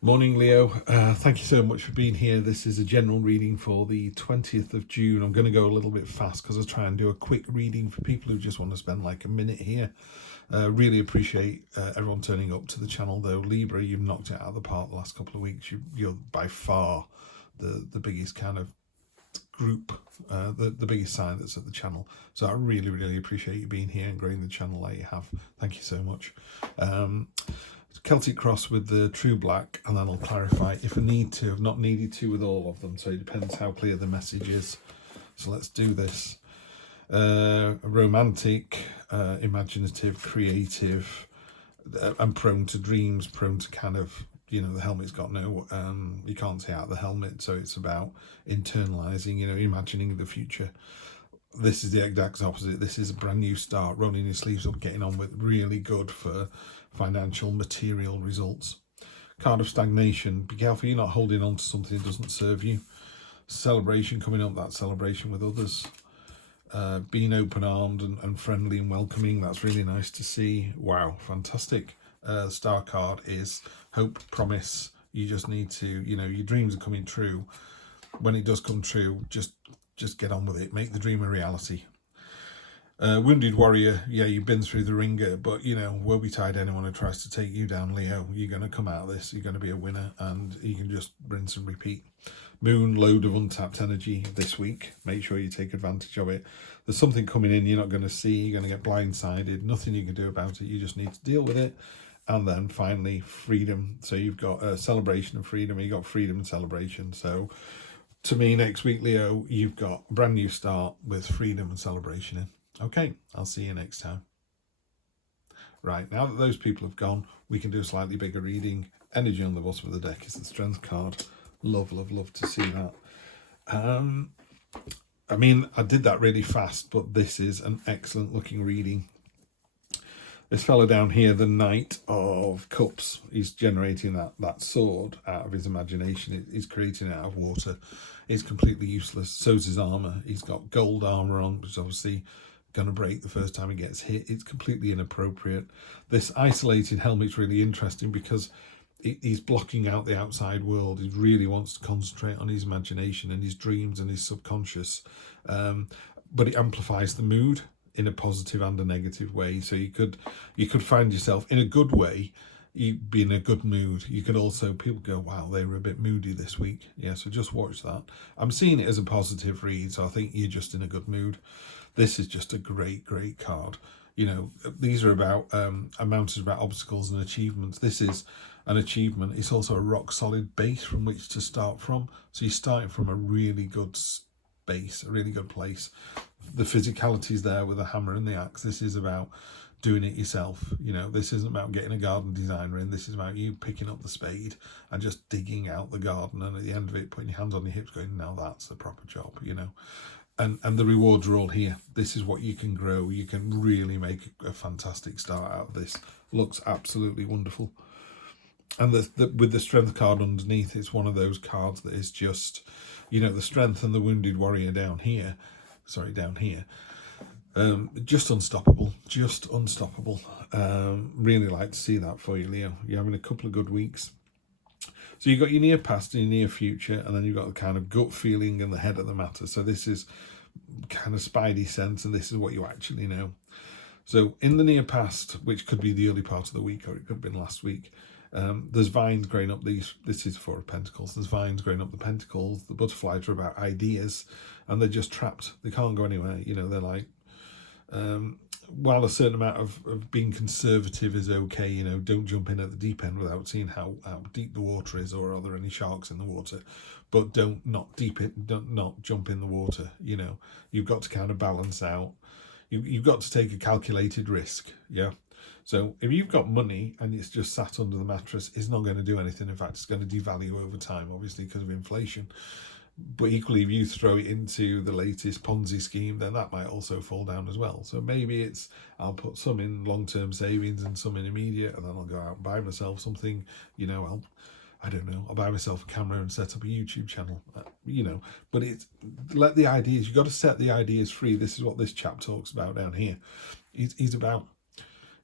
Morning, Leo. Thank you so much for being here. This is a general reading for the 20th of June. I'm going to go a little bit fast because I'll try and do a quick reading for people who just want to spend like a minute here. Really appreciate everyone turning up to the channel, though. Libra, you've knocked it out of the park the last couple of weeks. You're by far the biggest kind of group, the biggest sign that's at the channel. So I really appreciate you being here and growing the channel like you have. Thank you so much. Celtic cross with the true black, and then I'll clarify if I need to. I've not needed to with all of them, so it depends how clear the message is. So let's do this. Romantic, imaginative, creative, and prone to dreams, prone to kind of, the helmet's got no, you can't see out the helmet, so it's about internalizing, imagining the future. This is the exact opposite. This is a brand new start, rolling your sleeves up, getting on with, really good for financial, material results. Card of stagnation. Be careful you're not holding on to something that doesn't serve you. Celebration coming up, that celebration with others. Being open-armed and friendly and welcoming, that's really nice to see. Wow, fantastic. Star card is hope, promise. You just need to, your dreams are coming true. When it does come true, just get on with it. Make the dream a reality. Wounded warrior, yeah, you've been through the ringer, but woe betide anyone who tries to take you down, Leo. You're going to come out of this, you're going to be a winner, and you can just rinse and repeat. Moon, load of untapped energy this week. Make sure you take advantage of it. There's something coming in you're not going to see. You're going to get blindsided. Nothing you can do about it. You just need to deal with it. And then finally, freedom. So you've got a celebration of freedom. You've got freedom and celebration. So to me, next week, Leo, you've got a brand new start with freedom and celebration in. Okay, I'll see you next time. Right, now that those people have gone, we can do a slightly bigger reading. Energy on the bottom of the deck is the strength card. Love to see that. I mean, I did that really fast, but this is an excellent looking reading. This fella down here, the Knight of Cups, he's generating that sword out of his imagination. He's creating it out of water. It's completely useless. So's his armour. He's got gold armour on, which is obviously going to break the first time he gets hit. It's completely inappropriate. This isolated helmet's really interesting because he's blocking out the outside world. He really wants to concentrate on his imagination and his dreams and his subconscious. But it amplifies the mood in a positive and a negative way. So you could find yourself in a good way, you'd be in a good mood. You could also, people go, wow, they were a bit moody this week. Yeah, so just watch that. I'm seeing it as a positive read, so I think you're just in a good mood. This is just a great card. These are about mountains, about obstacles and achievements. This is an achievement. It's also a rock solid base from which to start from. So you're starting from a really good base, a really good place. The physicality is there with the hammer and the axe. This is about doing it yourself. This isn't about getting a garden designer in. This is about you picking up the spade and just digging out the garden, and at the end of it putting your hands on your hips going, now that's the proper job. And the rewards are all here. This is what you can grow. You can really make a fantastic start out of this. Looks absolutely wonderful. And with the strength card underneath, it's one of those cards that is just, the strength and the wounded warrior down here, just unstoppable. Really like to see that for you, Leo. You're having a couple of good weeks. So you've got your near past and your near future, and then you've got the kind of gut feeling and the head of the matter. So this is kind of spidey sense, and this is what you actually know. So in the near past, which could be the early part of the week, or it could have been last week, there's vines growing up these. This is Four of Pentacles. There's vines growing up the pentacles. The butterflies are about ideas, and they're just trapped. They can't go anywhere. They're like, while a certain amount of being conservative is okay, don't jump in at the deep end without seeing how deep the water is, or are there any sharks in the water, but don't not jump in the water. You've got to kind of balance out. You've got to take a calculated risk. Yeah. So if you've got money and it's just sat under the mattress, it's not going to do anything. In fact, it's going to devalue over time, obviously, because of inflation. But equally, if you throw it into the latest Ponzi scheme, then that might also fall down as well. So maybe it's, I'll put some in long-term savings and some in immediate, and then I'll go out and buy myself something. I'll buy myself a camera and set up a YouTube channel. But let the ideas, you've got to set the ideas free. This is what this chap talks about down here. He's about,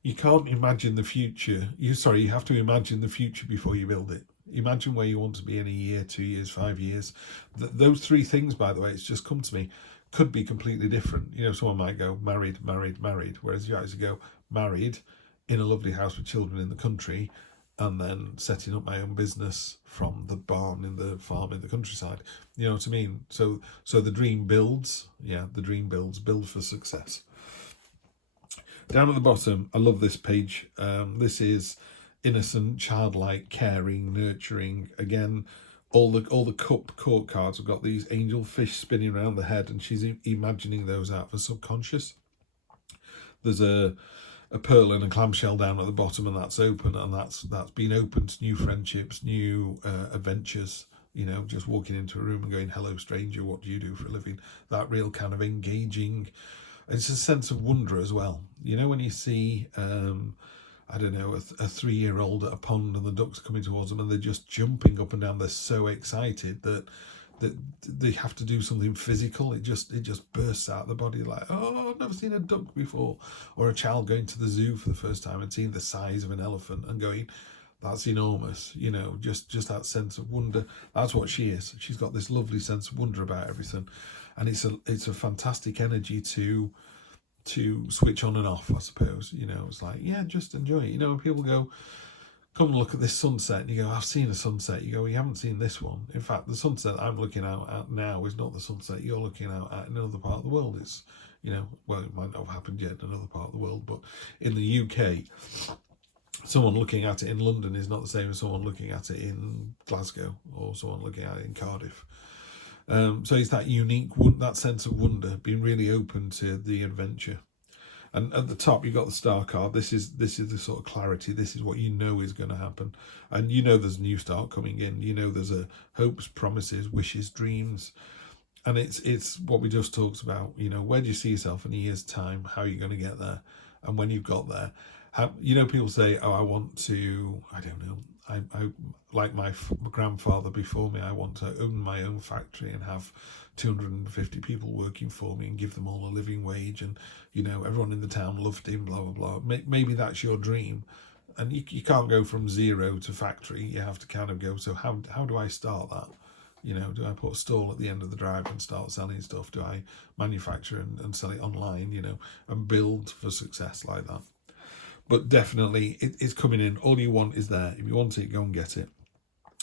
you can't imagine the future. You have to imagine the future before you build it. Imagine where you want to be in a year, 2 years, 5 years. Those three things, by the way, it's just come to me, could be completely different. You know, someone might go married, married, married, whereas you actually go married in a lovely house with children in the country, and then setting up my own business from the barn in the farm in the countryside. You know what I mean? So the dream builds. Yeah, the dream builds. Build for success. Down at the bottom, I love this page. This is innocent, childlike, caring, nurturing. Again, all the cup court cards have got these angel fish spinning around the head, and she's imagining those out of her subconscious. There's a pearl and a clamshell down at the bottom, and that's open, and that's been open to new friendships, new adventures. You know, just walking into a room and going, "Hello, stranger. What do you do for a living?" That real kind of engaging. It's a sense of wonder as well. You know, when you see, I don't know, a 3-year-old at a pond and the ducks coming towards them and they're just jumping up and down. They're so excited that they have to do something physical. It just bursts out of the body like, oh, I've never seen a duck before. Or a child going to the zoo for the first time and seeing the size of an elephant and going, that's enormous. You know, just that sense of wonder. That's what she is. She's got this lovely sense of wonder about everything. And it's a fantastic energy to switch on and off, I suppose. You know, it's like, yeah, just enjoy it. You know, when people go, come and look at this sunset, and you go, I've seen a sunset. You go, you haven't seen this one. In fact, the sunset I'm looking out at now is not the sunset you're looking out at in another part of the world. It's, you know, well, it might not have happened yet in another part of the world, but in the UK, someone looking at it in London is not the same as someone looking at it in Glasgow or someone looking at it in Cardiff. So it's that unique, that sense of wonder, being really open to the adventure. And at the top, you've got the star card. This is the sort of clarity. This is what you know is going to happen. And you know there's a new start coming in. You know there's a hopes, promises, wishes, dreams. And it's what we just talked about. You know, where do you see yourself in a year's time? How are you going to get there? And when you've got there, you know, people say, oh, I want to, I don't know, I like my grandfather before me, I want to own my own factory and have 250 people working for me and give them all a living wage, and you know, everyone in the town loved him, blah blah blah. Maybe that's your dream, and you can't go from zero to factory. You have to kind of go, so how do I start that? You know, do I put a stall at the end of the drive and start selling stuff? Do I manufacture and sell it online, you know, and build for success like that? But definitely, it's coming in. All you want is there. If you want it, go and get it.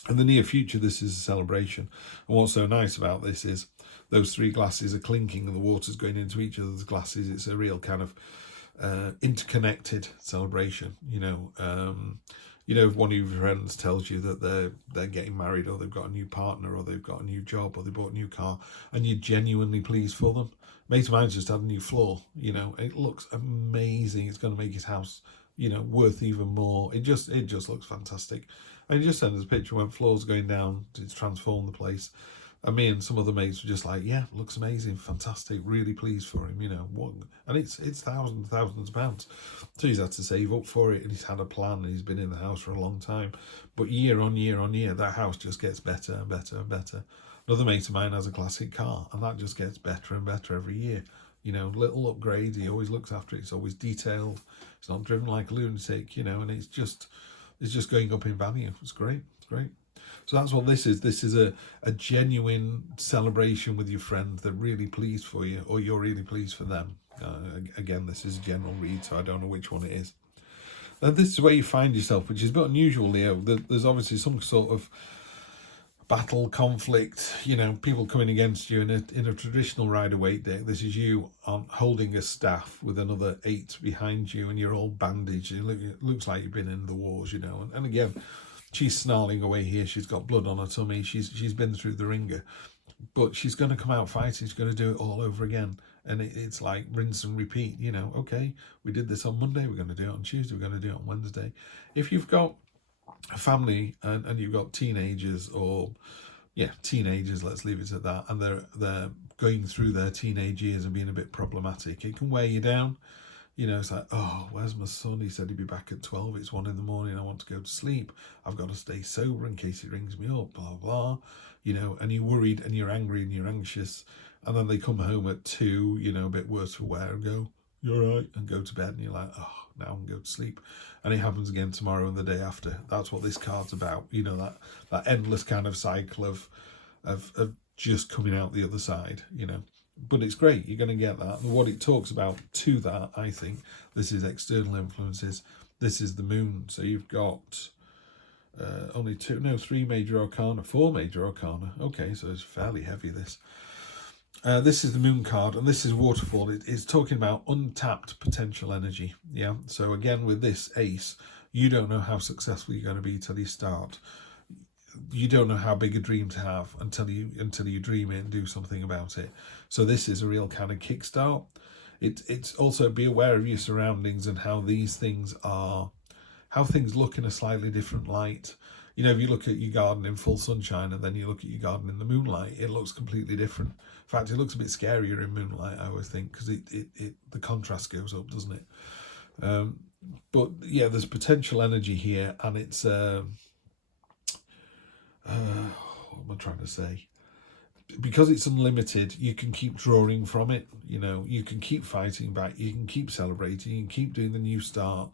In the near future, this is a celebration. And what's so nice about this is those three glasses are clinking and the water's going into each other's glasses. It's a real kind of interconnected celebration. You know, if one of your friends tells you that they're getting married, or they've got a new partner, or they've got a new job, or they bought a new car, and you're genuinely pleased for them. Mate of mine's just had a new floor. You know, it looks amazing. It's going to make his house, you know, worth even more. It just looks fantastic. And he just sent us a picture when floors going down. It's transformed the place. And me and some other mates were just like, yeah, looks amazing, fantastic, really pleased for him, you know. And it's thousands of pounds. So he's had to save up for it, and he's had a plan, and he's been in the house for a long time. But year on year, that house just gets better and better and better. Another mate of mine has a classic car, and that just gets better and better every year. You know, little upgrades, he always looks after it, it's always detailed, it's not driven like a lunatic, you know, and it's just going up in value. It's great. So that's what this is. This is a genuine celebration with your friends. They're really pleased for you, or you're really pleased for them. Again, this is a general read, so I don't know which one it is. This is where you find yourself, which is a bit unusual, Leo. There's obviously some sort of battle, conflict, you know, people coming against you in a traditional Rider-Waite deck. This is you holding a staff with another 8 behind you, and you're all bandaged. It looks like you've been in the wars, you know. And again, she's snarling away here. She's got blood on her tummy. She's been through the ringer, but she's going to come out fighting. She's going to do it all over again. And it's like rinse and repeat, you know. Okay, we did this on Monday. We're going to do it on Tuesday. We're going to do it on Wednesday. If you've got a family and you've got teenagers, let's leave it at that, and they're going through their teenage years and being a bit problematic, it can wear you down. You know, it's like, oh, where's my son? He said he'd be back at 12. It's 1 a.m. I want to go to sleep. I've got to stay sober in case he rings me up, blah, blah. You know, and you're worried and you're angry and you're anxious. And then they come home at 2, you know, a bit worse for wear, and go, you're all right, and go to bed, and you're like, oh, now I can go to sleep. And it happens again tomorrow and the day after. That's what this card's about. You know, that endless kind of cycle of just coming out the other side, you know. But it's great, you're going to get that. And what it talks about to that, I think, this is external influences. This is the moon. So you've got three major arcana, four major arcana. Okay, so it's fairly heavy, this. This is the moon card, and this is waterfall. It's talking about untapped potential energy. Yeah. So again, with this ace, you don't know how successful you're going to be till you start. You don't know how big a dream to have until you dream it and do something about it. So this is a real kind of kickstart. It's also be aware of your surroundings and how these things are, how things look in a slightly different light. You know, if you look at your garden in full sunshine and then you look at your garden in the moonlight, it looks completely different. In fact, it looks a bit scarier in moonlight, I always think, because the contrast goes up, doesn't it? But yeah, there's potential energy here, and it's what am I trying to say? Because it's unlimited, you can keep drawing from it. You know, you can keep fighting back, you can keep celebrating, you can keep doing the new start,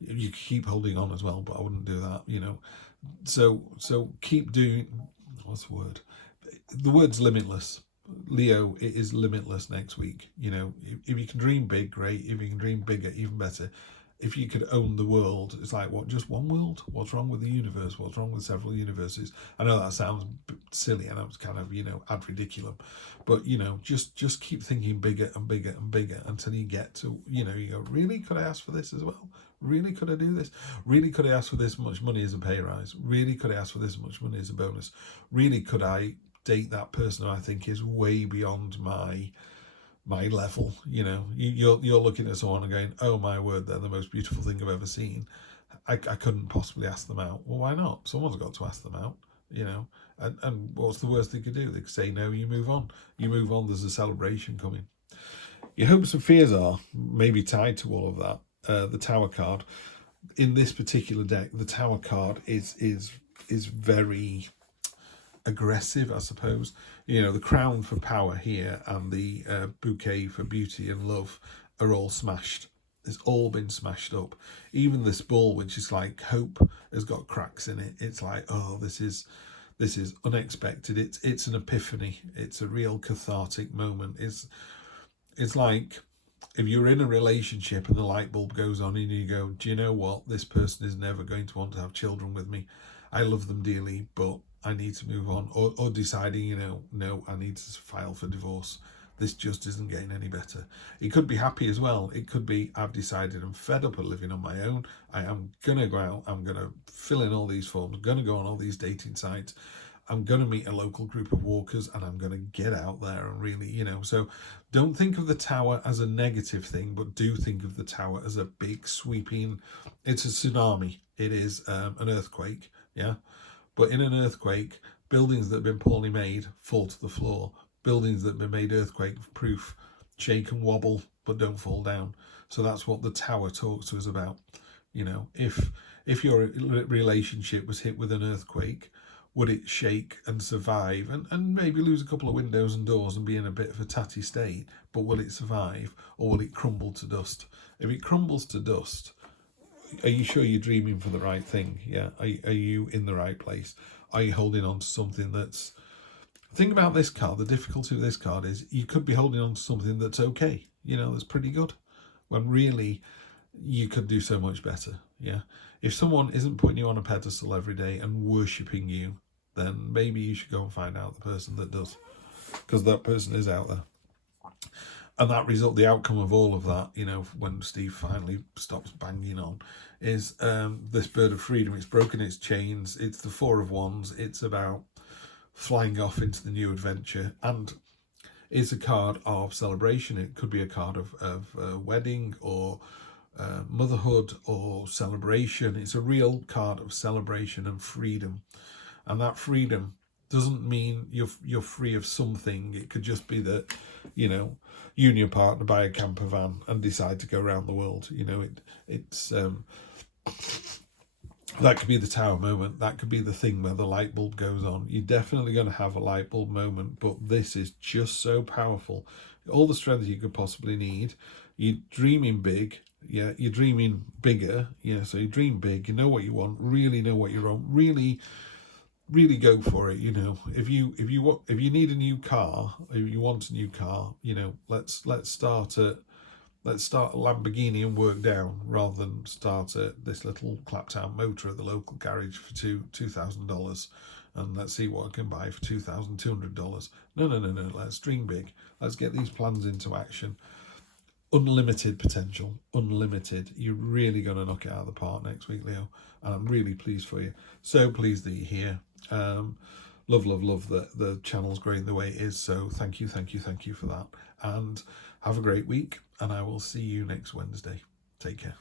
you can keep holding on as well, but I wouldn't do that, you know. So keep doing, what's the word? The word's limitless. Leo, it is limitless next week. You know, if you can dream big, great. If you can dream bigger, even better. If you could own the world, it's like, what, just one world? What's wrong with the universe? What's wrong with several universes? I know that sounds silly, and it's kind of, you know, ad ridiculum, but, you know, just keep thinking bigger and bigger and bigger until you get to, you know, you go, really, could I ask for this as well? Really, could I do this? Really, could I ask for this much money as a pay rise? Really, could I ask for this much money as a bonus? Really, could I date that person who I think is way beyond my level? You know, you're looking at someone and going, oh my word, they're the most beautiful thing I've ever seen. I couldn't possibly ask them out. Well, why not? Someone's got to ask them out, you know. And what's the worst they could do? They could say no, you move on. You move on, there's a celebration coming. Your hopes and fears are maybe tied to all of that. The Tower card. In this particular deck, the Tower card is very aggressive, I suppose. You know, the crown for power here and the bouquet for beauty and love are all smashed. It's all been smashed up. Even this ball, which is like hope, has got cracks in it. It's like, oh, this is unexpected. It's an epiphany. It's a real cathartic moment. It's like if you're in a relationship and the light bulb goes on and you go, do you know what? This person is never going to want to have children with me. I love them dearly, but I need to move on. Or deciding, you know, no, I need to file for divorce. This just isn't getting any better. It could be happy as well. It could be, I've decided I'm fed up of living on my own. I am going to go out. I'm going to fill in all these forms. I'm going to go on all these dating sites. I'm going to meet a local group of walkers and I'm going to get out there and really, you know. So don't think of the Tower as a negative thing, but do think of the Tower as a big sweeping, it's a tsunami. It is an earthquake, yeah. But in an earthquake, buildings that have been poorly made fall to the floor. Buildings that have been made earthquake proof shake and wobble, but don't fall down. So that's what the Tower talks to us about. You know, if your relationship was hit with an earthquake, would it shake and survive and maybe lose a couple of windows and doors and be in a bit of a tatty state, but will it survive, or will it crumble to dust? If it crumbles to dust, are you sure you're dreaming for the right thing? Yeah. Are you in the right place? Are you holding on to something that's... Think about this card. The difficulty with this card is you could be holding on to something that's okay, you know, that's pretty good, when really you could do so much better. Yeah. If someone isn't putting you on a pedestal every day and worshipping you, then maybe you should go and find out the person that does, because that person is out there. And that result, the outcome of all of that, you know, when Steve finally stops banging on, is this bird of freedom. It's broken its chains. It's the Four of Wands. It's about flying off into the new adventure. And it's a card of celebration. It could be a card of wedding or motherhood or celebration. It's a real card of celebration and freedom. And that freedom doesn't mean you're free of something. It could just be that, you know, you and your partner buy a camper van and decide to go around the world. You know, it's That could be the tower moment. That could be the thing where the light bulb goes on. You're definitely going to have a light bulb moment, but this is just so powerful. All the strength you could possibly need. You're dreaming big. Yeah, you're dreaming bigger. Yeah, so you dream big. You know what you want. Really know what you want. Really go for it. You know, if you need a new car, if you want a new car, you know, let's start at Lamborghini and work down, rather than start at this little Claptown motor at the local garage for $2,000, and let's see what I can buy for $2,200. No. Let's dream big. Let's get these plans into action. Unlimited potential, unlimited. You're really going to knock it out of the park next week, Leo, and I'm really pleased for you. So pleased that you're here. Love that the channel's growing the way it is. So thank you for that, and have a great week. And I will see you next Wednesday. Take care.